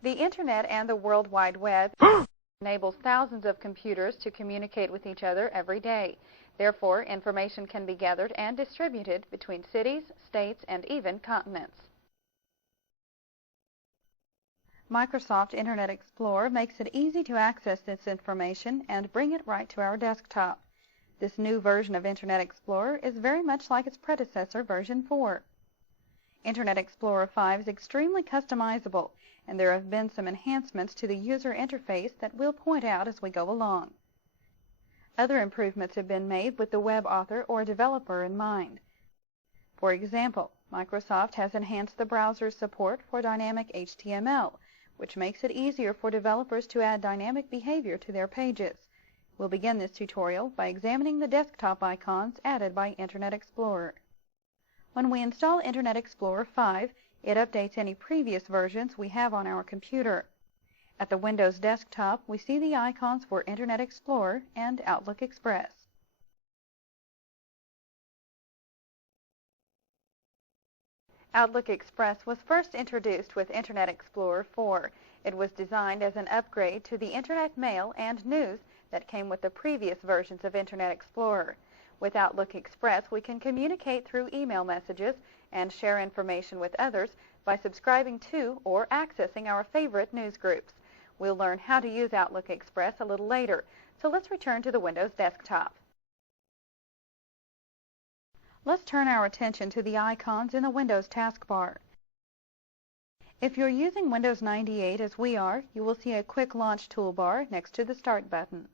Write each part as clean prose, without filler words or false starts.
The Internet and the World Wide Web enables thousands of computers to communicate with each other every day. Therefore, information can be gathered and distributed between cities, states, and even continents. Microsoft Internet Explorer makes it easy to access this information and bring it right to our desktop. This new version of Internet Explorer is very much like its predecessor, version 4. Internet Explorer 5 is extremely customizable, and there have been some enhancements to the user interface that we'll point out as we go along. Other improvements have been made with the web author or developer in mind. For example, Microsoft has enhanced the browser's support for dynamic HTML, which makes it easier for developers to add dynamic behavior to their pages. We'll begin this tutorial by examining the desktop icons added by Internet Explorer. When we install Internet Explorer 5, it updates any previous versions we have on our computer. At the Windows desktop, we see the icons for Internet Explorer and Outlook Express. Outlook Express was first introduced with Internet Explorer 4. It was designed as an upgrade to the Internet mail and news that came with the previous versions of Internet Explorer. With Outlook Express, we can communicate through email messages and share information with others by subscribing to or accessing our favorite news groups. We'll learn how to use Outlook Express a little later, so let's return to the Windows desktop. Let's turn our attention to the icons in the Windows taskbar. If you're using Windows 98 as we are, you will see a Quick Launch toolbar next to the Start button.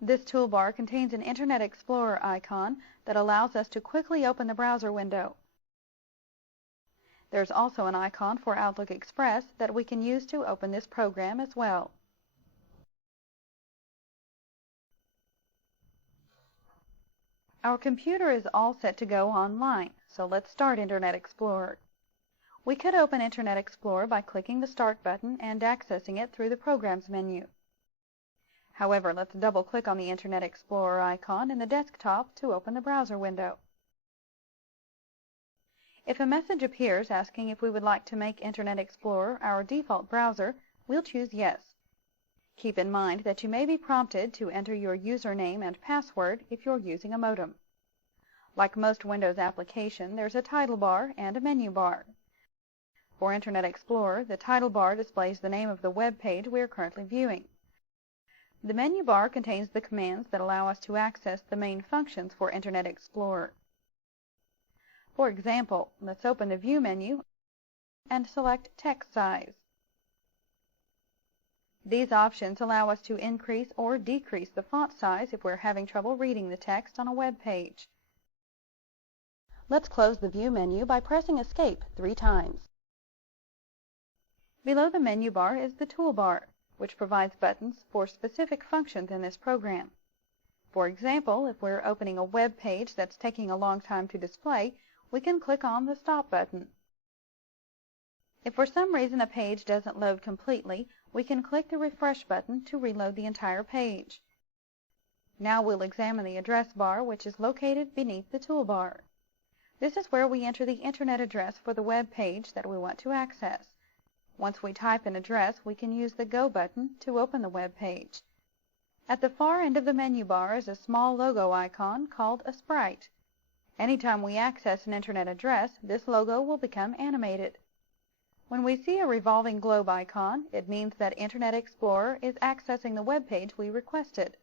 This toolbar contains an Internet Explorer icon that allows us to quickly open the browser window. There's also an icon for Outlook Express that we can use to open this program as well. Our computer is all set to go online, so let's start Internet Explorer. We could open Internet Explorer by clicking the Start button and accessing it through the Programs menu. However, let's double-click on the Internet Explorer icon in the desktop to open the browser window. If a message appears asking if we would like to make Internet Explorer our default browser, we'll choose Yes. Keep in mind that you may be prompted to enter your username and password if you're using a modem. Like most Windows applications, there's a title bar and a menu bar. For Internet Explorer, the title bar displays the name of the web page we are currently viewing. The menu bar contains the commands that allow us to access the main functions for Internet Explorer. For example, let's open the View menu and select Text Size. These options allow us to increase or decrease the font size if we're having trouble reading the text on a web page. Let's close the View menu by pressing Escape 3 times. Below the menu bar is the Toolbar, which provides buttons for specific functions in this program. For example, if we're opening a web page that's taking a long time to display, we can click on the Stop button. If for some reason a page doesn't load completely, we can click the Refresh button to reload the entire page. Now we'll examine the address bar, which is located beneath the toolbar. This is where we enter the Internet address for the web page that we want to access. Once we type an address, we can use the Go button to open the web page. At the far end of the menu bar is a small logo icon called a sprite. Anytime we access an Internet address, this logo will become animated. When we see a revolving globe icon, it means that Internet Explorer is accessing the web page we requested.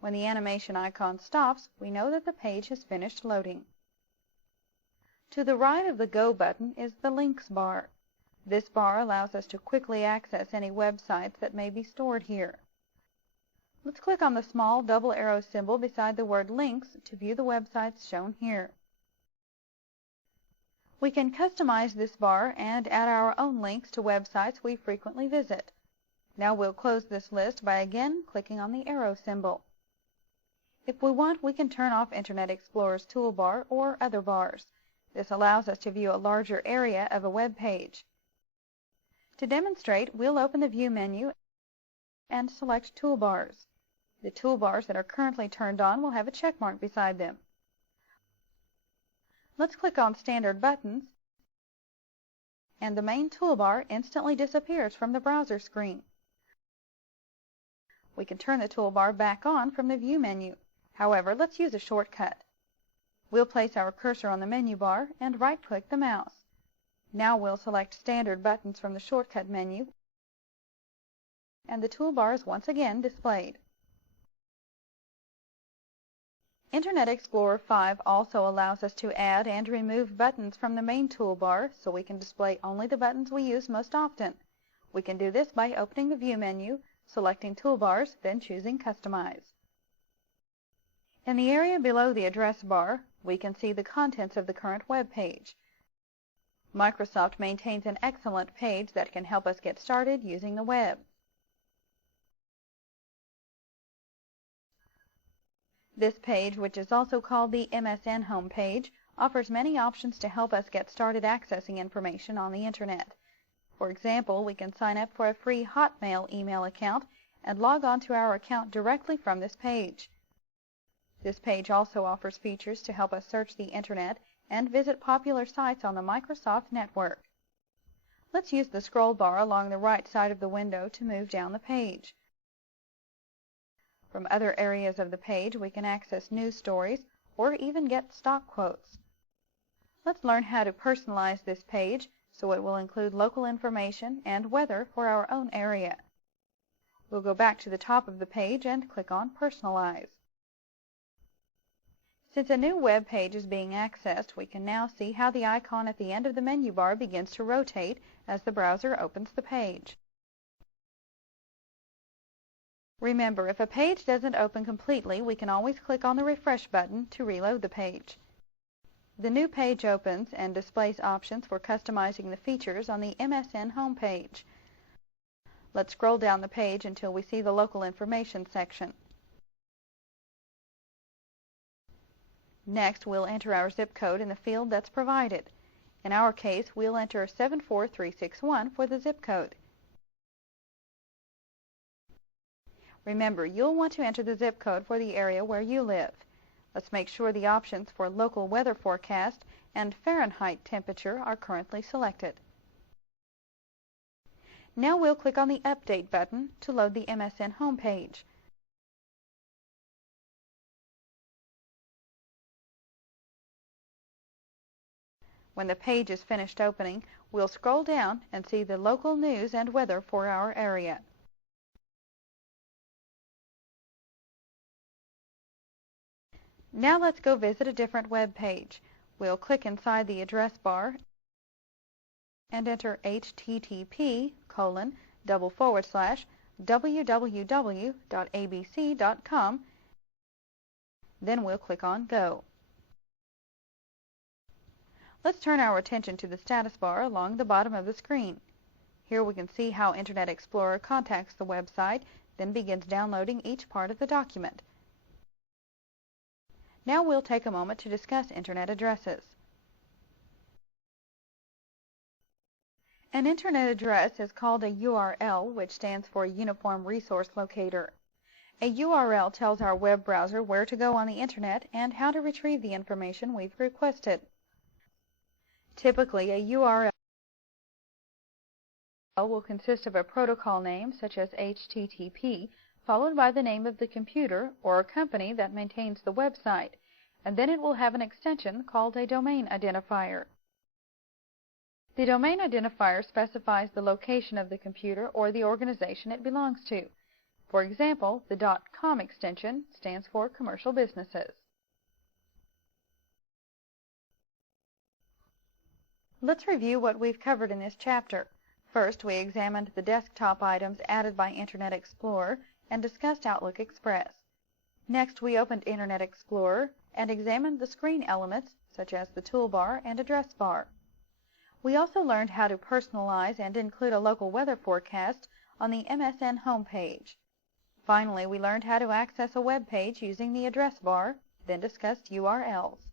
When the animation icon stops, we know that the page has finished loading. To the right of the Go button is the Links bar. This bar allows us to quickly access any websites that may be stored here. Let's click on the small double arrow symbol beside the word Links to view the websites shown here. We can customize this bar and add our own links to websites we frequently visit. Now we'll close this list by again clicking on the arrow symbol. If we want, we can turn off Internet Explorer's toolbar or other bars. This allows us to view a larger area of a web page. To demonstrate, we'll open the View menu and select Toolbars. The toolbars that are currently turned on will have a check mark beside them. Let's click on Standard Buttons and the main toolbar instantly disappears from the browser screen. We can turn the toolbar back on from the View menu. However, let's use a shortcut. We'll place our cursor on the menu bar and right-click the mouse. Now we'll select Standard Buttons from the shortcut menu, and the toolbar is once again displayed. Internet Explorer 5 also allows us to add and remove buttons from the main toolbar, so we can display only the buttons we use most often. We can do this by opening the View menu, selecting Toolbars, then choosing Customize. In the area below the address bar, we can see the contents of the current web page. Microsoft maintains an excellent page that can help us get started using the web. This page, which is also called the MSN home page, offers many options to help us get started accessing information on the Internet. For example, we can sign up for a free Hotmail email account and log on to our account directly from this page. This page also offers features to help us search the Internet and visit popular sites on the Microsoft network. Let's use the scroll bar along the right side of the window to move down the page. From other areas of the page, we can access news stories or even get stock quotes. Let's learn how to personalize this page so it will include local information and weather for our own area. We'll go back to the top of the page and click on Personalize. Since a new web page is being accessed, we can now see how the icon at the end of the menu bar begins to rotate as the browser opens the page. Remember, if a page doesn't open completely, we can always click on the refresh button to reload the page. The new page opens and displays options for customizing the features on the MSN home page. Let's scroll down the page until we see the local information section. Next, we'll enter our zip code in the field that's provided. In our case, we'll enter 74361 for the zip code. Remember, you'll want to enter the zip code for the area where you live. Let's make sure the options for local weather forecast and Fahrenheit temperature are currently selected. Now we'll click on the Update button to load the MSN home page. When the page is finished opening, we'll scroll down and see the local news and weather for our area. Now let's go visit a different web page. We'll click inside the address bar and enter http://www.abc.com. Then we'll click on Go. Let's turn our attention to the status bar along the bottom of the screen. Here we can see how Internet Explorer contacts the website, then begins downloading each part of the document. Now we'll take a moment to discuss Internet addresses. An Internet address is called a URL, which stands for Uniform Resource Locator. A URL tells our web browser where to go on the Internet and how to retrieve the information we've requested. Typically, a URL will consist of a protocol name, such as HTTP, followed by the name of the computer or company that maintains the website, and then it will have an extension called a domain identifier. The domain identifier specifies the location of the computer or the organization it belongs to. For example, the .com extension stands for commercial businesses. Let's review what we've covered in this chapter. First, we examined the desktop items added by Internet Explorer and discussed Outlook Express. Next, we opened Internet Explorer and examined the screen elements, such as the toolbar and address bar. We also learned how to personalize and include a local weather forecast on the MSN home page. Finally, we learned how to access a web page using the address bar, then discussed URLs.